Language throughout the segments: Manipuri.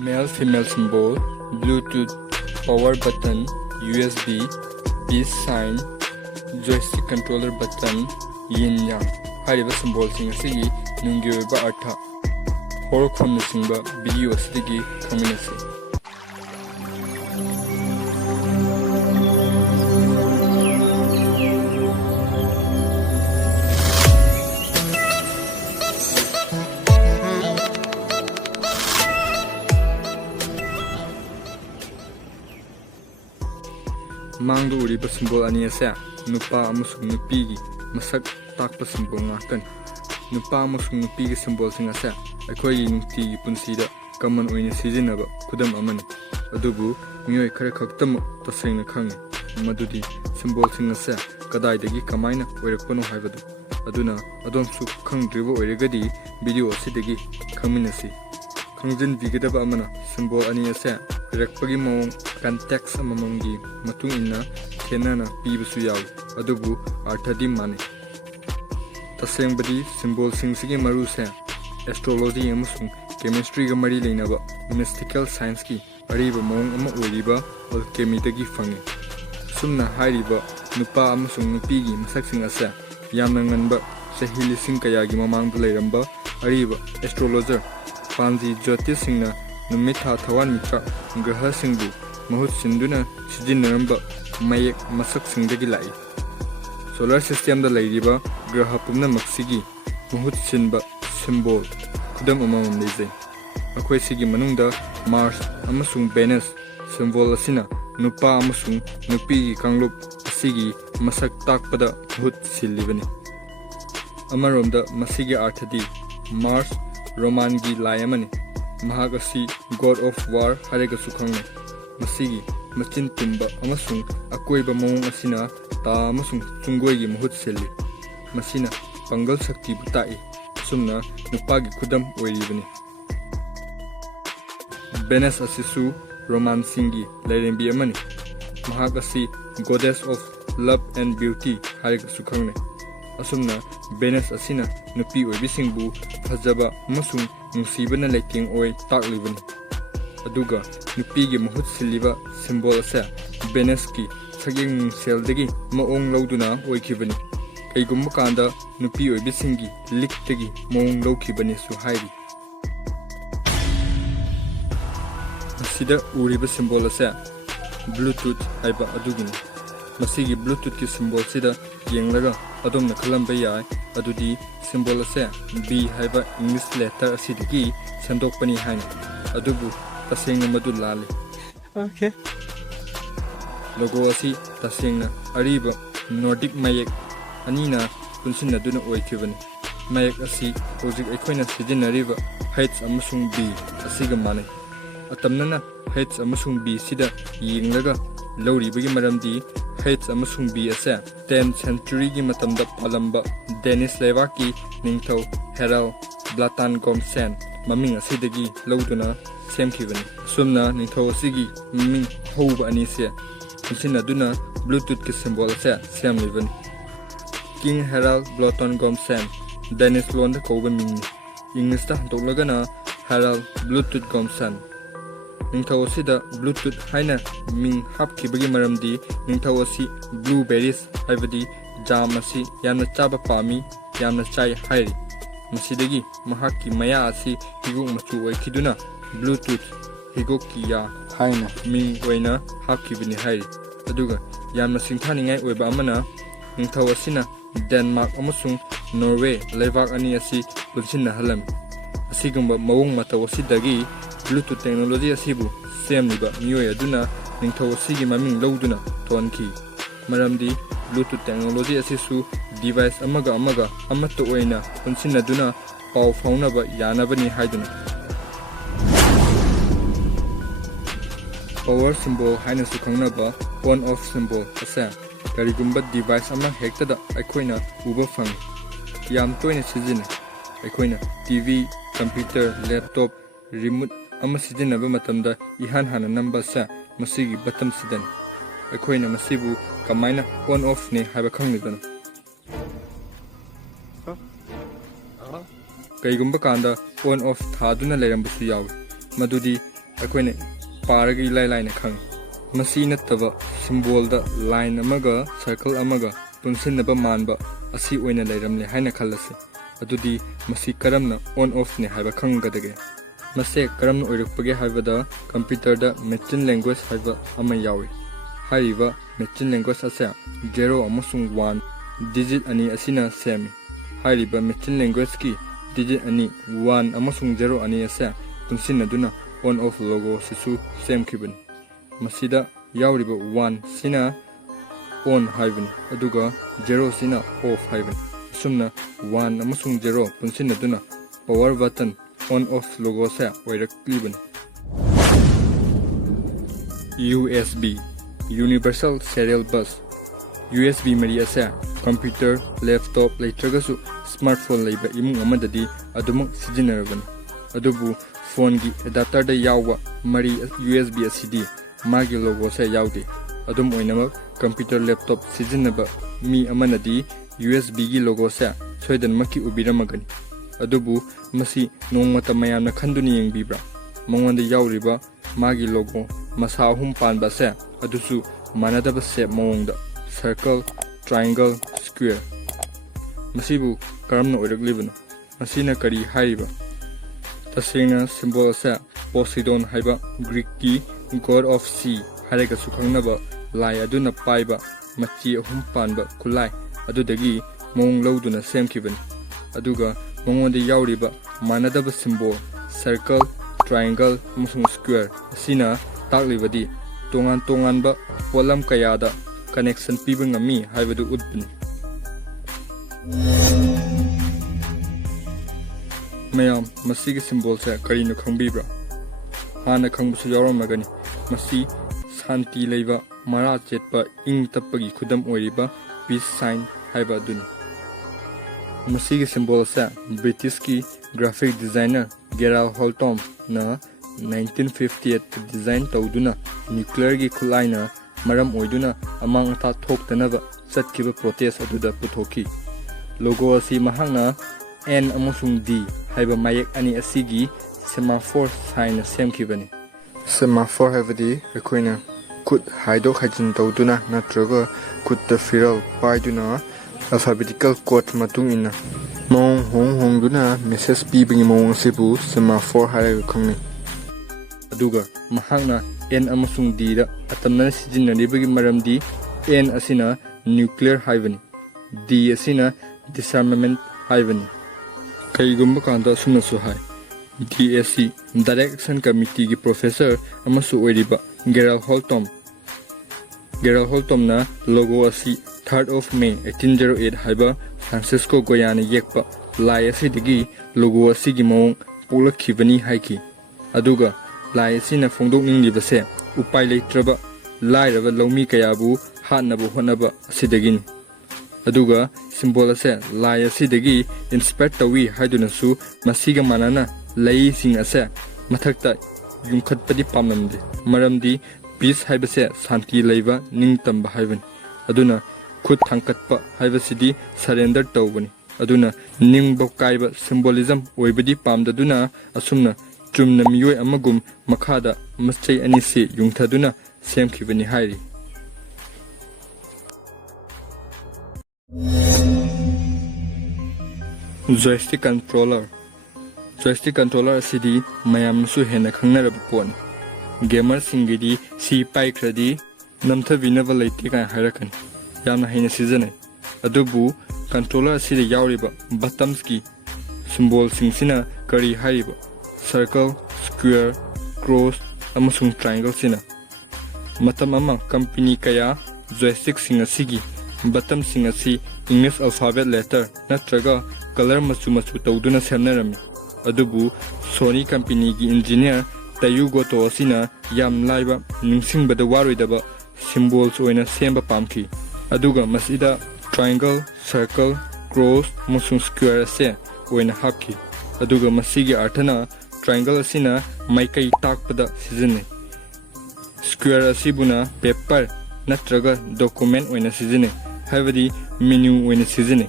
Male female symbol, Bluetooth, power button, USB, peace sign, joystick controller button, yin yang. Hariba symbol sing asigi nunggi oiba artha. Horokhom na singba video asigi taminasi. Mangdu uriba symbol ani ase nupa amasung nupigi masak takpa symbol ngaktan. Nupa amasung nupigi symbol sing ase akhoi nungti punsida common oina sijinaba khudam amani. Adubu mioi khare khaktam tasengna khangi madudi symbol sing ase kadaidagi kamaina oirakpano haibadu. Aduna adomsu khangdriba oiragadi video asidagi khaminasi. Khangjin bigidaba amana symbol ani ase rakpagi mawong context amamamgi matung inna khenana pibasu yaw adubu arthadi mane tasengbadi symbol singsigi maru se astrology amasung chemistry ga mari leinaba mystical science ki ariba mawong ama oiriba alchemy dagi fange sumna hairiba nupa amasung nupigi masaksing ase yamna nganba sahi lising kayagi mamangda leiramba ariba astrologer panji jyotish singna numit tha thawan mitra graha singbu mahut sinduna sijinaramba mayek masak singdagi lai solar system da lairiba graha pumnamkpu mahut sinba symbol khudam amamam leijai akhoi sigi manungda mars amasung venus symbol asina nupa amasung nupi gi kanglup asigi masak takpada mahut silibani amaromda masigi arthadi mars roman gi layamani mahagasi god of war harega sukhangne masigi machin timba amasung akoiba mawong asina ta amasung chungoi gi mahut seli masina pangal shakti butai sumna nupagi khudam oiribani venus asisu romancing lairembi amani mahagasi goddess of love and beauty harega sukhangne asumna venus asina nupi oibisingbu phajaba amasung nungshibiduna leiting oi taklibani aduga nupigi mahut siliba symbol ase venus ki sagyeng seldagi maong lauduna oikhibani kaigumba kanda nupi oibisingi liktagi maong laukhibani su hairi asida uriba symbol ase bluetooth haiba adugini masigi bluetooth ki symbol sida yenglaga adomna khalamba yai adudi symbol ase b haiba english letter asidagi sandokpani haina adubu tasengna madu lali okay logo asi tasengna ariba nordic mayek anina punsinaduna oikhibani mayek asi hojik ekhoina sijinariba h amasung b asiga mane atamnana h amasung b sida yenglaga lauribagi maramdi h amasung b ase 10th century gi matamda palamba Danish levaki ningthau Herald Blatan Gomsen maming asidagi lauduna semkhibani sumna ningthau asigi maming houba ani se kunsinaduna bluetooth ki symbol ase semlibani King Herald Blatan Gomsen Danish lon da koba mingni English ta hantoklagana Herald Bluetooth Gomsen ningthau asida bluetooth haina ming hapkhibagi maramdi ningthau asi blueberries haibadi jam asi yamna chaba pami yamna chai hairi masidagi mahakki maya asi higok machu oikhiduna bluetooth higok ki ya haina ming oina hapkhibini hairi aduga yamna singthaningai oiba amana ningthau asina Denmark amasung Norway leibak ani asi punsinna halam asigumba mawong mataw asidagi Bluetooth technology asibu semliba mioi aduna ningthau asigi maming lauduna tonki maramdi Bluetooth technology asisu device amaga amato oina punsinaduna pau faunaba yanabani haiduna power symbol haina su khangnaba on off symbol asa karigumba device ama hektada aikoina uba fang yam toina sijina aikoina TV computer laptop remote ama sijinaba matamda ihan hana number sa masigi button sidan aikoina masibu kamaina on off ne haiba khangnidana kaigumba kanda on off thaduna lerambusu yaw madudi ꯑꯩꯈꯣꯏꯅ ꯄꯥꯔꯒ ꯏꯂꯥꯏ ꯂꯥꯏꯅ ꯈꯪꯉꯤ ꯃꯁꯤ ꯅꯠꯇꯕ ꯁꯤꯝꯕꯣꯜꯗ ꯂꯥꯏꯟ ꯑꯃꯒ ꯁꯔꯀꯜ ꯑꯃꯒ ꯄꯨꯟꯁꯤꯟꯅꯕ ꯃꯥꯟꯕ ꯑꯁꯤ ꯑꯣꯏꯅ ꯂꯩꯔꯝꯂꯦ ꯍꯥꯏꯅ ꯈꯜꯂꯁꯤ ꯑꯗꯨꯗꯤ ꯃꯁꯤ ꯀꯔꯝꯅ ꯑꯣꯟ ꯑꯣꯐꯅꯤ ꯍꯥꯏꯕ ꯈꯪꯒꯗꯒꯦ ꯃꯁꯤ ꯀꯔꯝꯅ ꯑꯣꯏꯔꯛꯄꯒꯦ ꯍꯥꯏꯕꯗ ꯀꯝꯄ꯭ꯌꯨꯇꯔꯗ ꯃꯦꯆꯤꯟ ꯂꯦꯡꯒ꯭ꯋꯦꯖ ꯍꯥꯏꯕ ꯑꯃ ꯌꯥꯎꯏ ꯍꯥꯏꯔꯤꯕ ꯃꯦꯆꯤꯟ ꯂꯦꯡꯒ꯭ꯋꯦꯖ ꯑꯁꯤ 0 ꯑꯃꯁꯨꯡ 1 ꯗꯤꯖꯤꯠ ꯑꯅꯤ ꯑꯁꯤꯅ ꯁꯦꯝꯃꯤ ꯍꯥꯏꯔꯤꯕ ꯃꯦꯆꯤꯟ ꯂꯦꯡꯒ꯭ꯋꯦꯖꯀꯤ ꯗꯤꯖꯤꯠ ꯑꯅꯤ 1 ꯑꯃꯁꯨꯡ 0 ꯑꯅꯤ ꯑꯁꯤ ꯄꯨꯟꯁꯤꯟꯅꯗꯨꯅ ꯑꯣꯟ ꯑꯣꯐ ꯂꯣꯒꯣ ꯑꯁꯤꯁꯨ ꯁꯦꯝꯈꯤꯕꯅꯤ ꯃꯁꯤꯗ ꯌꯥꯎꯔꯤꯕ 1 ꯁꯤꯅ on ꯍꯥꯏꯕꯅꯤ ꯑꯗꯨꯒ 0 ꯁꯤꯅ off ꯍꯥꯏꯕꯅꯤ ꯑꯁꯨꯝꯅ 1 ꯑꯃꯁꯨꯡ 0 ꯄꯨꯟꯁꯤꯟꯅꯗꯨꯅ power button on off logo ꯑꯁꯤ ꯑꯣꯏꯔꯛꯂꯤꯕꯅꯤ USB Universal Serial Bus USB ꯃꯔꯤ ꯑꯁꯤ ꯀꯝꯄ꯭ꯌꯨꯇꯔ ꯂꯦꯞꯇꯣꯞ ꯂꯩꯇ꯭ꯔꯒꯁꯨ ꯁ꯭ꯃꯥꯔꯠꯐꯣꯟ ꯂꯩꯕ ꯏꯃꯨꯡ ꯑꯃꯗꯗꯤ ꯑꯗꯨꯃꯛ ꯁꯤꯖꯤꯟꯅꯔꯕꯅꯤ ꯑꯗꯨꯕꯨ ꯐꯣꯟꯒꯤ ꯑꯦꯗꯥꯞꯇꯔꯗ ꯌꯥꯎꯕ ꯃꯔꯤ USB ꯑꯁꯤꯗꯤ ꯃꯥꯒꯤ ꯂꯣꯒꯣ ꯑꯁꯤ ꯌꯥꯎꯗꯦ ꯑꯗꯨꯝ ꯑꯣꯏꯅꯃꯛ ꯀꯝꯄ꯭ꯌꯨꯇꯔ ꯂꯦꯞꯇꯣꯞ ꯁꯤꯖꯤꯟꯅꯕ ꯃꯤ ꯑꯃꯅꯗꯤ USBꯒꯤ ꯂꯣꯒꯣ ꯑꯁꯤ ꯁꯣꯏꯗꯅꯃꯛꯀꯤ ꯎꯕꯤꯔꯝꯃꯒꯅꯤ ꯑꯗꯨꯕꯨ ꯃꯁꯤ ꯅꯣꯡꯃꯇ ꯃꯌꯥꯝꯅ ꯈꯟꯗꯨꯅ ꯌꯦꯡꯕꯤꯕ꯭ꯔꯥ ꯃꯉꯣꯟꯗ ꯌꯥꯎꯔꯤꯕ ꯃꯥꯒꯤ ꯂꯣꯒꯣ ꯃꯁꯥ ꯑꯍꯨꯝ ꯄꯥꯟꯕ ꯑꯁꯤ ꯑꯗꯨꯁꯨ ꯃꯥꯟꯅꯗꯕ ꯁꯦꯞ ꯃꯑꯣꯡꯗ ꯁꯔꯀꯜ ꯇ꯭ꯔꯥꯏꯡꯒꯜ ꯁ꯭ꯀ꯭ꯋꯦꯔ ꯃꯁꯤꯕꯨ ꯀꯔꯝꯅ ꯑꯣꯏꯔꯛꯂꯤꯕꯅꯣ ꯃꯁꯤꯅ ꯀꯔꯤ ꯍꯥꯏꯔꯤꯕ तसेंगना सिम्बोल असे पोसिडोन हाइबा ग्रीककी गॉड ऑफ सी हाइरगसु खंगनबा लाई अदुना पाइबा मच्ची अहुम पानबा खुलाई अदुदगी मोंग लौदुना सेमखिबन अदुगा मोंगोंदे यावरिबा मानदबा सिम्बोल सर्कल ट्रायंगल अमसुंग स्क्वायर असिना ताकलिबदी तोंगान तोंगानबा पोलम कयादा कनेक्शन पीबा ngami हाइबदु उद्बनि mayam masigi symbol se karino khangbibra hana khangbusu yawarmagani masi shanti leiba mara chetpa ing tappagi khudam oiriba peace sign haiba aduni masigi symbol se british ki graphic designer Gerald Holtom na 1958 design tawduna nuclear gi khulaina maram oiduna amang atha thoktanaba chatkiba protest aduda puthoki logo asi mahangna N amasung D haiba mayek ani asigi semaphore sign semkhibani semaphore habadi rekoina kut haidok hajin tawduna natraga kut the firal paiduna alphabetical code matung ina mong hong duna message pibingi mong sibu semaphore haiga khangni aduga mahangna N amasung D ra atamna sijinaribagi maramdi N asina nuclear haibani D asina disarmament haibani Kaigumba kanda sunasu hai DSC Direct Action Committee ki professor amasu oiriba Gerald Holtom na logo asi 3rd of May 1808 haiba Francisco Goyana yekpa lai asidagi logo asi gi mong polakhibani haiki aduga lai asina phongdokningliba se upai leitraba lairaba lomi kayabu hatnabu honaba asidagini aduga symbol ase lai asidagi inspire tawi haidunasu masiga manana lei sing ase mathakta yumkhatpadi pamnamde maramdi peace haibase shanti leiba ningtamba haibani aduna khut thangkatpa haibasidi surrender tawbani aduna ningbo kaiba symbolism oibadi pamdaduna asumna chumna miyoi amagum makhada maschai ani se yungthaduna semkhibani hairi Joystick controller asidi mayam su hena khangnaraba pon gamer singidi si paikradi namthabinaba leite kan harakan yamna hena seasonai adubu controller asidi yawriba buttons ki symbol singsina kari hariba circle square cross amasung triangle sina matam ama company kaya joystick sing asigi button sing asi English alphabet letter natraga color machu tawduna semnarami adubu Sony company gi engineer Tayugo to asina yam laiba ningsingbada waroidaba symbols oina semba pamki aduga masida triangle circle cross amasung square ase oina hapki aduga masigi arthana triangle asina maikai takpada season square asibuna paper natraga document oina season habadi menu oina season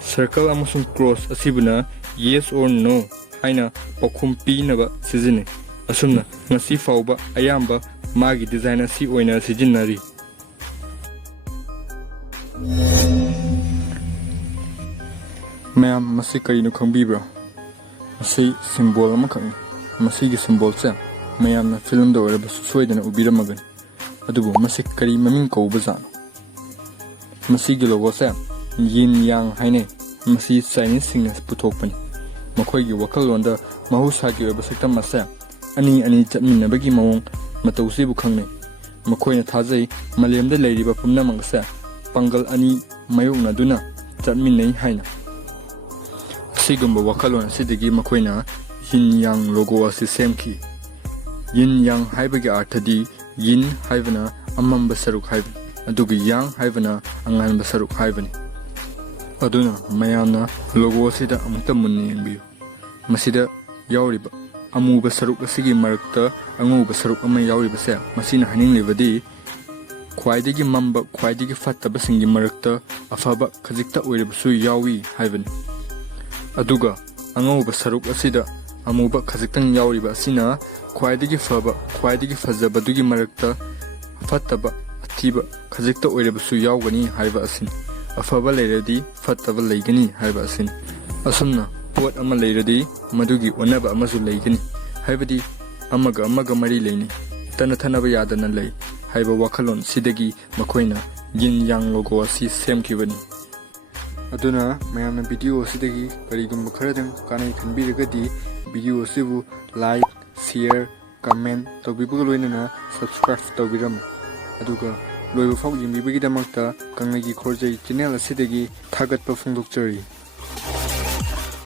circle amasung cross asibuna yes or no haina pokhum pinaba season ꯑꯁꯨꯝꯅ ꯉꯁꯤ ꯐꯥꯎꯕ ꯑꯌꯥꯝꯕ ꯃꯥꯒꯤ ꯗꯤꯖꯥꯏꯟ ꯑꯁꯤ ꯑꯣꯏꯅ ꯁꯤꯖꯤꯟꯅꯔꯤ꯫ ꯃꯌꯥꯝ ꯃꯁꯤ ꯀꯔꯤꯅꯣ ꯈꯪꯕꯤꯕ꯭ꯔꯥ? ꯃꯁꯤ ꯁꯤꯝꯕꯣꯜ ꯑꯃꯈꯛꯅꯤ꯫ ꯃꯁꯤꯒꯤ ꯁꯤꯝꯕꯣꯜꯁꯦ ꯃꯌꯥꯝꯅ ꯐꯤꯂꯝꯗ ꯑꯣꯏꯔꯕꯁꯨ ꯁꯣꯏꯗꯅ ꯎꯕꯤꯔꯝꯃꯒꯅꯤ꯫ ꯑꯗꯨꯕꯨ ꯃꯁꯤ ꯀꯔꯤ ꯃꯃꯤꯡ ꯀꯧꯕꯖꯥꯠꯅꯣ? ꯃꯁꯤꯒꯤ ꯂꯣꯒꯣꯁꯦ ꯌꯤꯟ ꯌꯥꯡ ꯍꯥꯏꯅꯩ꯫ ꯃꯁꯤ ꯆꯥꯏꯅꯤꯁꯁꯤꯡꯅ ꯄꯨꯊꯣꯛꯄꯅꯤ꯫ ꯃꯈꯣꯏꯒꯤ ꯋꯥꯈꯜꯂꯣꯟꯗ ꯃꯍꯧꯁꯥꯒꯤ ꯑꯣꯏꯕ ꯁꯛꯇꯝ ꯑꯁꯦ ꯑꯅꯤ ꯆꯠꯃꯤꯟꯅꯕꯒꯤ ꯃꯑꯣꯡ ꯃꯇꯧꯁꯤꯕꯨ ꯈꯪꯅꯩ꯫ ꯃꯈꯣꯏꯅ ꯊꯥꯖꯩ ꯃꯥꯂꯦꯝꯗ ꯂꯩꯔꯤꯕ ꯄꯨꯝꯅꯃꯛ ꯑꯁꯦ ꯄꯥꯡꯒꯜ ꯑꯅꯤ ꯃꯥꯌꯣꯛꯅꯗꯨꯅ ꯆꯠꯃꯤꯟꯅꯩ ꯍꯥꯏꯅ꯫ ꯑꯁꯤꯒꯨꯝꯕ ꯋꯥꯈꯜꯂꯣꯟ ꯑꯁꯤꯗꯒꯤ ꯃꯈꯣꯏꯅ ꯌꯤꯟ ꯌꯥꯡ ꯂꯣꯒꯣ ꯑꯁꯤ ꯁꯦꯝꯈꯤ꯫ ꯌꯤꯟ ꯌꯥꯡ ꯍꯥꯏꯕꯒꯤ ꯑꯔꯊꯗꯤ ꯌꯤꯟ ꯍꯥꯏꯕꯅ ꯑꯃꯝꯕ ꯁꯔꯨꯛ ꯍꯥꯏꯕꯅꯤ, ꯑꯗꯨꯒ ꯌꯥꯡ ꯍꯥꯏꯕꯅ ꯑꯉꯥꯟꯕ ꯁꯔꯨꯛ ꯍꯥꯏꯕꯅꯤ꯫ ꯑꯗꯨꯅ ꯃꯌꯥꯝꯅ ꯂꯣꯒꯣ ꯑꯁꯤꯗ ꯑꯃꯨꯛꯇ ꯃꯨꯟꯅ ꯌꯦꯡꯕꯤꯌꯨ꯫ ꯃꯁꯤꯗ ꯌꯥꯎꯔꯤꯕ ꯑꯃꯨꯕ ꯁꯔꯨꯛ ꯑꯁꯤꯒꯤ ꯃꯔꯛꯇ ꯑꯉꯧꯕ ꯁꯔꯨꯛ ꯑꯃ ꯌꯥꯎꯔꯤꯕꯁꯦ ꯃꯁꯤꯅ ꯍꯥꯏꯅꯤꯡꯂꯤꯕꯗꯤ ꯈ꯭ꯋꯥꯏꯗꯒꯤ ꯃꯝꯕ ꯈ꯭ꯋꯥꯏꯗꯒꯤ ꯐꯠꯇꯕꯁꯤꯡꯒꯤ ꯃꯔꯛꯇ ꯑꯐꯕ ꯈꯖꯤꯛꯇ ꯑꯣꯏꯔꯕꯁꯨ ꯌꯥꯎꯏ ꯍꯥꯏꯕꯅꯤ꯫ ꯑꯗꯨꯒ ꯑꯉꯧꯕ ꯁꯔꯨꯛ ꯑꯁꯤꯗ ꯑꯃꯨꯕ ꯈꯖꯤꯛꯇꯪ ꯌꯥꯎꯔꯤꯕ ꯑꯁꯤꯅ ꯈ꯭ꯋꯥꯏꯗꯒꯤ ꯐꯕ ꯈ꯭ꯋꯥꯏꯗꯒꯤ ꯐꯖꯕꯗꯨꯒꯤ ꯃꯔꯛꯇ ꯐꯠꯇꯕ ꯑꯊꯤꯕ ꯈꯖꯤꯛꯇ ꯑꯣꯏꯔꯕꯁꯨ ꯌꯥꯎꯒꯅꯤ ꯍꯥꯏꯕ ꯑꯁꯤꯅꯤ꯫ ꯑꯐꯕ ꯂꯩꯔꯗꯤ ꯐꯠꯇꯕ ꯂꯩꯒꯅꯤ ꯍꯥꯏꯕ ꯑꯁꯤꯅꯤ꯫ ꯑꯁꯨꯝꯅ ꯄꯣꯠ ꯑꯃ ꯂꯩꯔꯗꯤ ꯃꯗꯨꯒꯤ ꯑꯣꯟꯅꯕ ꯑꯃꯁꯨ ꯂꯩꯒꯅꯤ, ꯍꯥꯏꯕꯗꯤ ꯑꯃꯒ ꯑꯃꯒ ꯃꯔꯤ ꯂꯩꯅꯩ, ꯇꯠꯅ-ꯊꯥꯅꯕ ꯌꯥꯗꯅ ꯂꯩ ꯍꯥꯏꯕ ꯋꯥꯈꯜꯂꯣꯟ ꯁꯤꯗꯒꯤ ꯃꯈꯣꯏꯅ ꯌꯤꯟ ꯌꯥꯡ ꯂꯣꯒꯣ ꯑꯁꯤ ꯁꯦꯝꯈꯤꯕꯅꯤ꯫ ꯑꯗꯨꯅ ꯃꯌꯥꯝꯅ ꯚꯤꯗꯤꯑꯣ ꯑꯁꯤꯗꯒꯤ ꯀꯔꯤꯒꯨꯝꯕ ꯈꯔꯗꯪ ꯀꯥꯟꯅꯩ ꯈꯟꯕꯤꯔꯒꯗꯤ ꯚꯤꯗꯤꯑꯣ ꯑꯁꯤꯕꯨ ꯂꯥꯏꯛ, ꯁꯤꯌꯔ, ꯀꯃꯦꯟ ꯇꯧꯕꯤꯕꯒ ꯂꯣꯏꯅꯅ ꯁꯕꯁꯀ꯭ꯔꯥꯏꯕ ꯇꯧꯕꯤꯔꯝꯃꯨ꯫ ꯑꯗꯨꯒ ꯂꯣꯏꯕ ꯐꯥꯎ ꯌꯦꯡꯕꯤꯕꯒꯤꯗꯃꯛꯇ ꯀꯪꯂꯩꯒꯤ ꯈꯣꯔꯖꯩ ꯆꯦꯅꯦꯜ ꯑꯁꯤꯗꯒꯤ ꯊꯥꯒꯠꯄ ꯐꯣꯡꯗꯣꯛꯆꯔꯤ꯫